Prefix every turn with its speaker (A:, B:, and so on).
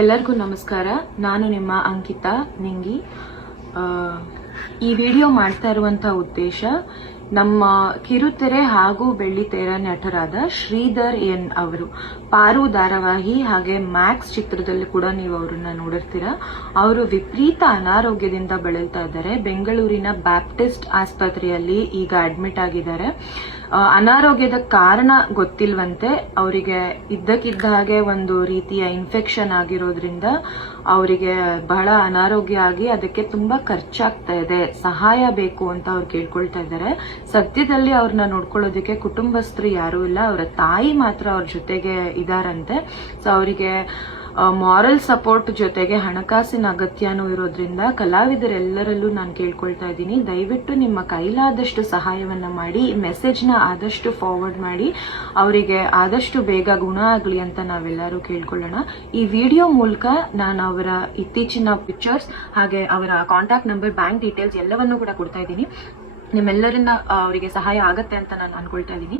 A: ಎಲ್ಲರಿಗೂ ನಮಸ್ಕಾರ. ನಾನು ನಿಮ್ಮ ಅಂಕಿತಾ ನಿಂಗಿ. ಈ ವಿಡಿಯೋ ಮಾಡ್ತಾ ಇರುವಂತ ಉದ್ದೇಶ ನಮ್ಮ ಕಿರುತೆರೆ ಹಾಗೂ ಬೆಳ್ಳಿತೆರೆ ನಟರಾದ ಶ್ರೀಧರ್ ಎನ್ ಅವರು. ಪಾರು ಧಾರಾವಾಹಿ ಹಾಗೆ ಮ್ಯಾಕ್ಸ್ ಚಿತ್ರದಲ್ಲಿ ಕೂಡ ನೀವು ಅವರನ್ನ ನೋಡಿರ್ತೀರ. ಅವರು ವಿಪರೀತ ಅನಾರೋಗ್ಯದಿಂದ ಬಳಲ್ತಾ ಇದ್ದಾರೆ. ಬೆಂಗಳೂರಿನ ಬ್ಯಾಪ್ಟಿಸ್ಟ್ ಆಸ್ಪತ್ರೆಯಲ್ಲಿ ಈಗ ಅಡ್ಮಿಟ್ ಆಗಿದ್ದಾರೆ. ಅನಾರೋಗ್ಯದ ಕಾರಣ ಗೊತ್ತಿಲ್ವಂತೆ. ಅವರಿಗೆ ಇದ್ದಕ್ಕಿದ್ದ ಹಾಗೆ ಒಂದು ರೀತಿಯ ಇನ್ಫೆಕ್ಷನ್ ಆಗಿರೋದ್ರಿಂದ ಅವರಿಗೆ ಬಹಳ ಅನಾರೋಗ್ಯ ಆಗಿ ಅದಕ್ಕೆ ತುಂಬಾ ಖರ್ಚಾಗ್ತಾ ಇದೆ. ಸಹಾಯ ಬೇಕು ಅಂತ ಅವ್ರು ಕೇಳ್ಕೊಳ್ತಾ ಇದ್ದಾರೆ. ಸದ್ಯದಲ್ಲಿ ಅವ್ರನ್ನ ನೋಡ್ಕೊಳ್ಳೋದಕ್ಕೆ ಕುಟುಂಬಸ್ಥರು ಯಾರೂ ಇಲ್ಲ. ಅವರ ತಾಯಿ ಮಾತ್ರ ಅವ್ರ ಜೊತೆಗೆ ಇದಾರಂತೆ. ಸೊ ಅವರಿಗೆ ಮಾರಲ್ ಸಪೋರ್ಟ್ ಜೊತೆಗೆ ಹಣಕಾಸಿನ ಅಗತ್ಯನೂ ಇರೋದ್ರಿಂದ ಕಲಾವಿದರೆಲ್ಲರಲ್ಲೂ ನಾನು ಕೇಳ್ಕೊಳ್ತಾ ಇದ್ದೀನಿ. ದಯವಿಟ್ಟು ನಿಮ್ಮ ಕೈಲಾದಷ್ಟು ಸಹಾಯವನ್ನ ಮಾಡಿ, ಈ ಮೆಸೇಜ್ನ ಆದಷ್ಟು ಫಾರ್ವರ್ಡ್ ಮಾಡಿ. ಅವರಿಗೆ ಆದಷ್ಟು ಬೇಗ ಗುಣ ಆಗಲಿ ಅಂತ ನಾವೆಲ್ಲರೂ ಕೇಳ್ಕೊಳ್ಳೋಣ. ಈ ವಿಡಿಯೋ ಮೂಲಕ ನಾನು ಅವರ ಇತ್ತೀಚಿನ ಪಿಕ್ಚರ್ಸ್ ಹಾಗೆ ಅವರ ಕಾಂಟ್ಯಾಕ್ಟ್ ನಂಬರ್ ಬ್ಯಾಂಕ್ ಡೀಟೇಲ್ಸ್ ಎಲ್ಲವನ್ನೂ ಕೂಡ ಕೊಡ್ತಾ ಇದ್ದೀನಿ. ನಿಮ್ಮೆಲ್ಲರನ್ನ ಆ, ಅವರಿಗೆ ಸಹಾಯ ಆಗತ್ತೆ ಅಂತ ನಾನು ಅನ್ಕೊಳ್ತಾ ಇದ್ದೀನಿ.